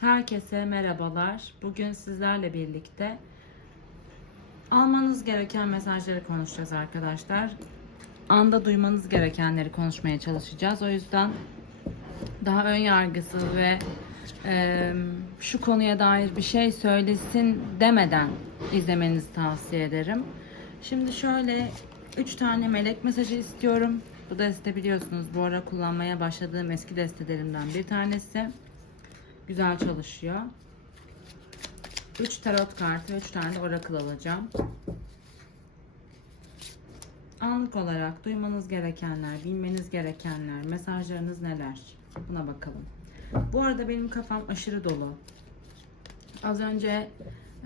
Herkese merhabalar. Bugün sizlerle birlikte almanız gereken mesajları konuşacağız arkadaşlar. Anda duymanız gerekenleri konuşmaya çalışacağız. O yüzden daha ön yargısız ve e, şu konuya dair bir şey söylesin demeden izlemenizi tavsiye ederim. Şimdi şöyle 3 tane melek mesajı istiyorum. Bu deste biliyorsunuz bu ara kullanmaya başladığım eski destelerimden bir tanesi. Güzel çalışıyor. 3 tarot kartı, 3 tane de oracle alacağım. Anlık olarak duymanız gerekenler, bilmeniz gerekenler, mesajlarınız neler? Buna bakalım. Bu arada benim kafam aşırı dolu. Az önce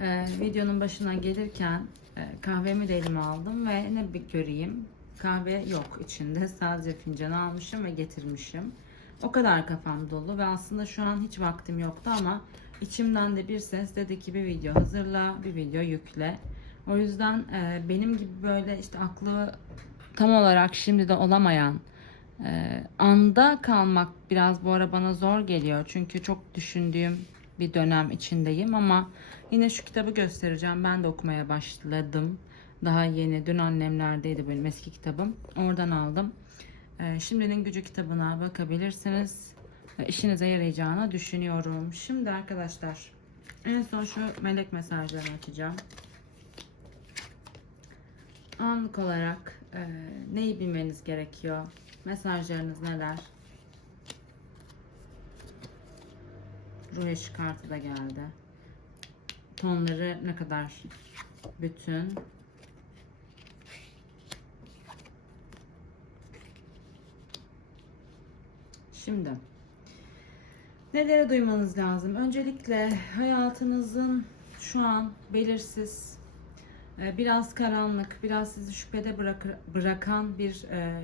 e, videonun başına gelirken e, kahvemi de elime aldım ve ne bir göreyim. Kahve yok içinde. Sadece fincanı almışım ve getirmişim. O kadar kafam dolu ve aslında şu an hiç vaktim yoktu ama içimden de bir ses dedi ki bir video hazırla, bir video yükle. O yüzden e, benim gibi böyle işte aklı tam olarak şimdi de olamayan e, anda kalmak biraz bu ara bana zor geliyor. Çünkü çok düşündüğüm bir dönem içindeyim ama yine şu kitabı göstereceğim. Ben de okumaya başladım. Daha yeni. Dün annemlerdeydi benim eski kitabım. Oradan aldım. Ee, Şimdinin Gücü kitabına bakabilirsiniz. Ee, İşinize yarayacağını düşünüyorum. Şimdi arkadaşlar en son şu melek mesajlarını açacağım. Anlık olarak e, neyi bilmeniz gerekiyor? Mesajlarınız neler? Ruh eşi kartı da geldi. Tonları ne kadar bütün. Şimdi nelere duymanız lazım? Öncelikle hayatınızın şu an belirsiz, e, biraz karanlık, biraz sizi şüphede bırak- bırakan bir e,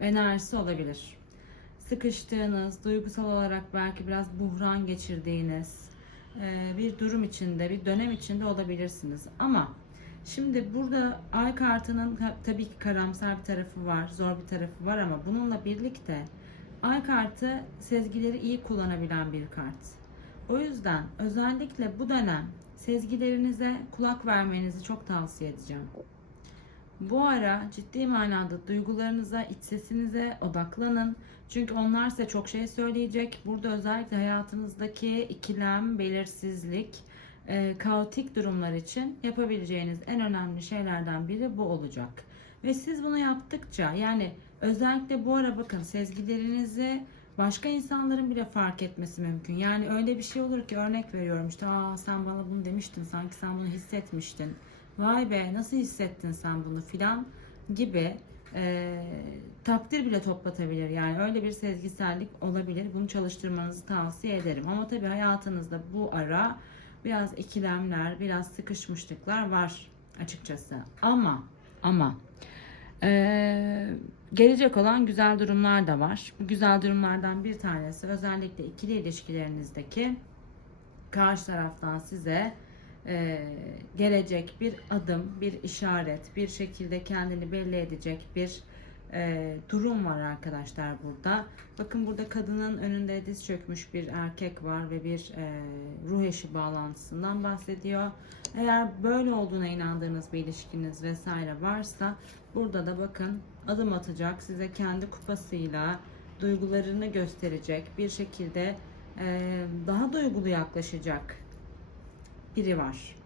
enerjisi olabilir. Sıkıştığınız, duygusal olarak belki biraz buhran geçirdiğiniz e, bir durum içinde, bir dönem içinde olabilirsiniz. Ama Şimdi burada ay kartının tabii ki karamsar bir tarafı var, zor bir tarafı var ama bununla birlikte Ay kartı sezgileri iyi kullanabilen bir kart. O yüzden özellikle bu dönem sezgilerinize kulak vermenizi çok tavsiye edeceğim. Bu ara ciddi manada duygularınıza, iç sesinize odaklanın. Çünkü onlar size çok şey söyleyecek. Burada özellikle hayatınızdaki ikilem, belirsizlik, e, kaotik durumlar için yapabileceğiniz en önemli şeylerden biri bu olacak. Ve siz bunu yaptıkça yani özellikle bu ara bakın sezgilerinizi başka insanların bile fark etmesi mümkün. Yani öyle bir şey olur ki örnek veriyorum işte Aa, sen bana bunu demiştin sanki sen bunu hissetmiştin. Vay be nasıl hissettin sen bunu filan gibi e, takdir bile toplatabilir. Yani öyle bir sezgisellik olabilir. Bunu çalıştırmanızı tavsiye ederim. Ama tabii hayatınızda bu ara biraz ikilemler, biraz sıkışmışlıklar var açıkçası. Ama ama ee, gelecek olan güzel durumlar da var. Bu güzel durumlardan bir tanesi özellikle ikili ilişkilerinizdeki karşı taraftan size e, gelecek bir adım, bir işaret, bir şekilde kendini belli edecek bir e, durum var arkadaşlar burada. Bakın burada kadının önünde diz çökmüş bir erkek var ve bir e, ruh eşi bağlantısından bahsediyor. Eğer böyle olduğuna inandığınız bir ilişkiniz vesaire varsa burada da bakın adım atacak size kendi kupasıyla duygularını gösterecek bir şekilde e, daha duygulu yaklaşacak biri var.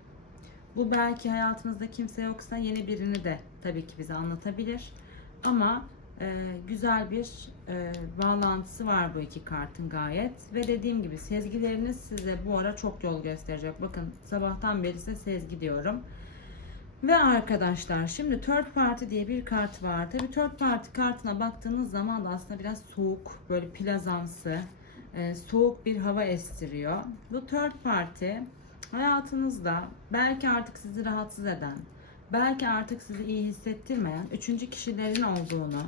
Bu belki hayatınızda kimse yoksa yeni birini de tabii ki bize anlatabilir. Ama e, güzel bir e, bağlantısı var bu iki kartın gayet. Ve dediğim gibi sezgileriniz size bu ara çok yol gösterecek. Bakın sabahtan beri size sezgi diyorum. Ve arkadaşlar şimdi third party diye bir kart var. Tabi third party kartına baktığınız zaman da aslında biraz soğuk, böyle plazamsı, e, soğuk bir hava estiriyor. Bu third party hayatınızda belki artık sizi rahatsız eden, belki artık sizi iyi hissettirmeyen üçüncü kişilerin olduğunu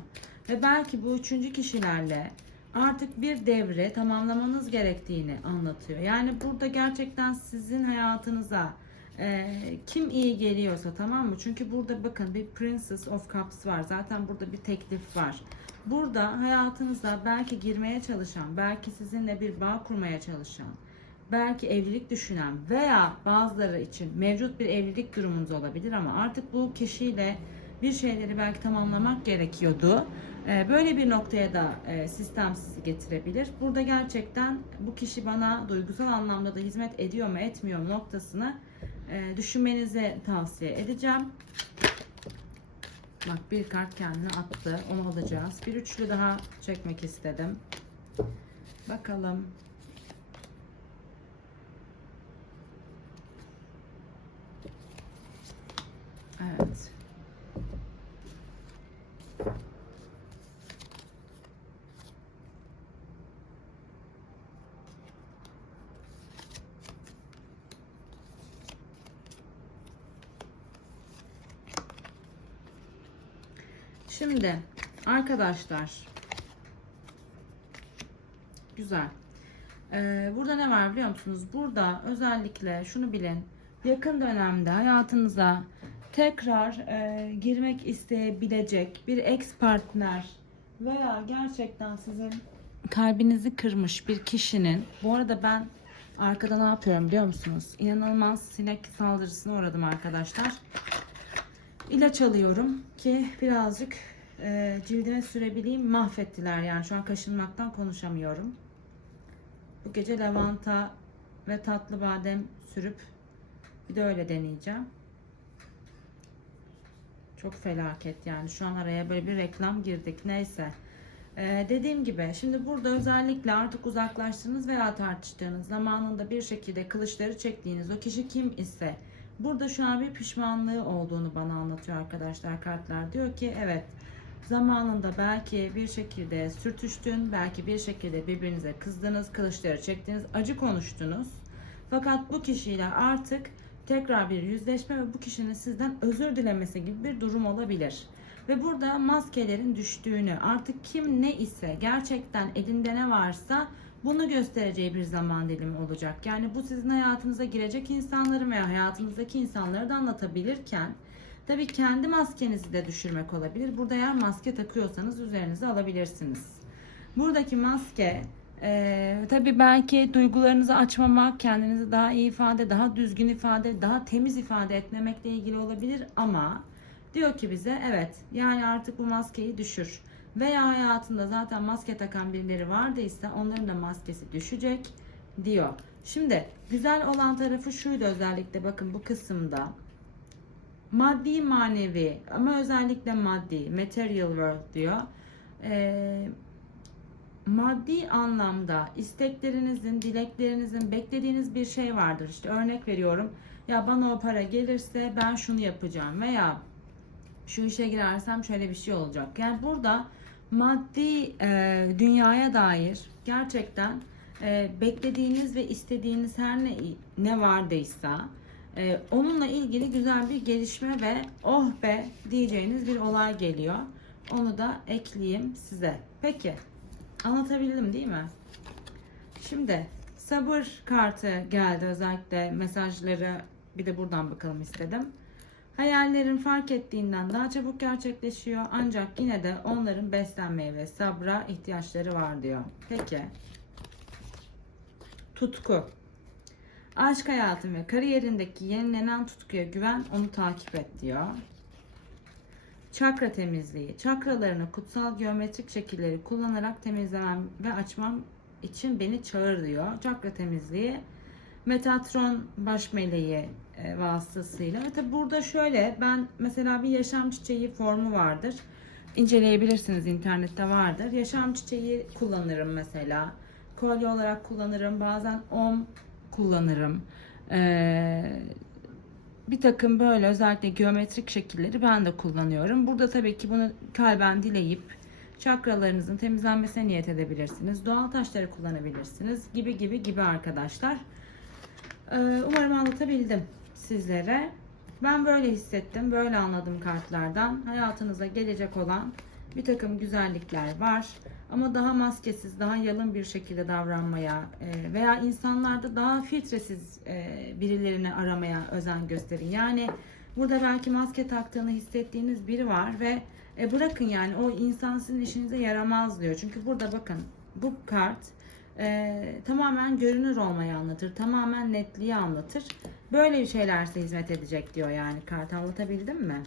ve belki bu üçüncü kişilerle artık bir devre tamamlamanız gerektiğini anlatıyor. Yani burada gerçekten sizin hayatınıza e, kim iyi geliyorsa tamam mı? Çünkü burada bakın bir Princess of Cups var. Zaten burada bir teklif var. Burada hayatınıza belki girmeye çalışan, belki sizinle bir bağ kurmaya çalışan, belki evlilik düşünen veya bazıları için mevcut bir evlilik durumunuz olabilir ama artık bu kişiyle bir şeyleri belki tamamlamak gerekiyordu. Ee, Böyle bir noktaya da e, sistem sizi getirebilir. Burada gerçekten bu kişi bana duygusal anlamda da hizmet ediyor mu etmiyor mu noktasını e, düşünmenizi tavsiye edeceğim. Bak bir kart kendine attı. Onu alacağız. Bir üçlü daha çekmek istedim. Bakalım. Evet. Şimdi arkadaşlar güzel. Ee, burada ne var biliyor musunuz? Burada özellikle şunu bilin. Yakın dönemde hayatınıza tekrar e, girmek isteyebilecek bir ex partner veya gerçekten sizin kalbinizi kırmış bir kişinin bu arada ben arkada ne yapıyorum biliyor musunuz? İnanılmaz sinek saldırısına uğradım arkadaşlar. İlaç alıyorum ki birazcık e, cildime sürebileyim. Mahvettiler yani şu an kaşınmaktan konuşamıyorum. Bu gece lavanta ve tatlı badem sürüp bir de öyle deneyeceğim. Çok felaket yani şu an araya böyle bir reklam girdik neyse. Ee, dediğim gibi şimdi burada özellikle artık uzaklaştığınız veya tartıştığınız zamanında bir şekilde kılıçları çektiğiniz o kişi kim ise burada şu an bir pişmanlığı olduğunu bana anlatıyor arkadaşlar kartlar. Diyor ki evet zamanında belki bir şekilde sürtüştün, belki bir şekilde birbirinize kızdınız, kılıçları çektiniz, acı konuştunuz. Fakat bu kişiyle artık tekrar bir yüzleşme ve bu kişinin sizden özür dilemesi gibi bir durum olabilir. Ve burada maskelerin düştüğünü, artık kim ne ise gerçekten elinde ne varsa bunu göstereceği bir zaman dilimi olacak. Yani bu sizin hayatınıza girecek insanların veya hayatınızdaki insanları da anlatabilirken tabii kendi maskenizi de düşürmek olabilir. Burada eğer maske takıyorsanız üzerinize alabilirsiniz. Buradaki maske ee, tabii belki duygularınızı açmamak, kendinizi daha iyi ifade, daha düzgün ifade, daha temiz ifade etmemekle ilgili olabilir ama diyor ki bize evet yani artık bu maskeyi düşür. Veya hayatında zaten maske takan birileri vardıysa onların da maskesi düşecek diyor. Şimdi güzel olan tarafı şuydu özellikle bakın bu kısımda. Maddi manevi ama özellikle maddi, material world diyor. Ee, maddi anlamda isteklerinizin, dileklerinizin beklediğiniz bir şey vardır. İşte örnek veriyorum. Ya bana o para gelirse ben şunu yapacağım veya şu işe girersem şöyle bir şey olacak. Yani burada maddi e, dünyaya dair gerçekten e, beklediğiniz ve istediğiniz her ne, ne vardıysa e, onunla ilgili güzel bir gelişme ve oh be diyeceğiniz bir olay geliyor. Onu da ekleyeyim size. Peki Anlatabildim değil mi? Şimdi sabır kartı geldi özellikle mesajları bir de buradan bakalım istedim. Hayallerin fark ettiğinden daha çabuk gerçekleşiyor ancak yine de onların beslenmeye ve sabra ihtiyaçları var diyor. Peki. Tutku. Aşk hayatın ve kariyerindeki yenilenen tutkuya güven, onu takip et diyor. Çakra temizliği. Çakralarını kutsal geometrik şekilleri kullanarak temizlemem ve açmam için beni çağır diyor. Çakra temizliği Metatron baş meleği e, vasıtasıyla. Ve tabi burada şöyle ben mesela bir yaşam çiçeği formu vardır. İnceleyebilirsiniz internette vardır. Yaşam çiçeği kullanırım mesela. Kolye olarak kullanırım. Bazen om kullanırım. Ee, bir takım böyle özellikle geometrik şekilleri ben de kullanıyorum. Burada tabii ki bunu kalben dileyip çakralarınızın temizlenmesine niyet edebilirsiniz. Doğal taşları kullanabilirsiniz gibi gibi gibi arkadaşlar. Ee, umarım anlatabildim sizlere. Ben böyle hissettim, böyle anladım kartlardan. Hayatınıza gelecek olan bir takım güzellikler var. Ama daha maskesiz, daha yalın bir şekilde davranmaya e, veya insanlarda daha filtresiz e, birilerini aramaya özen gösterin. Yani burada belki maske taktığını hissettiğiniz biri var ve e, bırakın yani o insan sizin işinize yaramaz diyor. Çünkü burada bakın bu kart tamamen görünür olmayı anlatır. Tamamen netliği anlatır. Böyle bir şeyler size hizmet edecek diyor yani kart anlatabildim mi?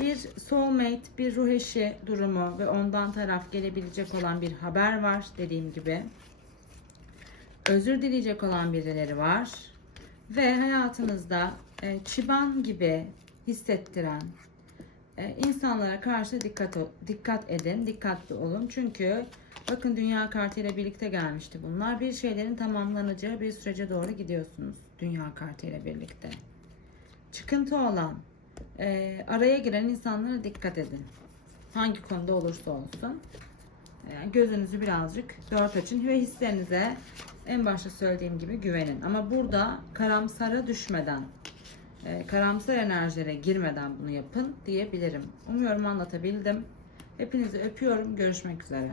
Bir soulmate, bir ruh eşi durumu ve ondan taraf gelebilecek olan bir haber var dediğim gibi. Özür dileyecek olan birileri var. Ve hayatınızda e, çıban gibi hissettiren e, insanlara karşı dikkat dikkat edin, dikkatli olun. Çünkü bakın dünya kartıyla birlikte gelmişti bunlar. Bir şeylerin tamamlanacağı bir sürece doğru gidiyorsunuz dünya kartıyla birlikte. Çıkıntı olan, e, araya giren insanlara dikkat edin. Hangi konuda olursa olsun. Yani gözünüzü birazcık dört açın ve hislerinize en başta söylediğim gibi güvenin. Ama burada karamsara düşmeden, e, karamsar enerjilere girmeden bunu yapın diyebilirim. Umuyorum anlatabildim. Hepinizi öpüyorum. Görüşmek üzere.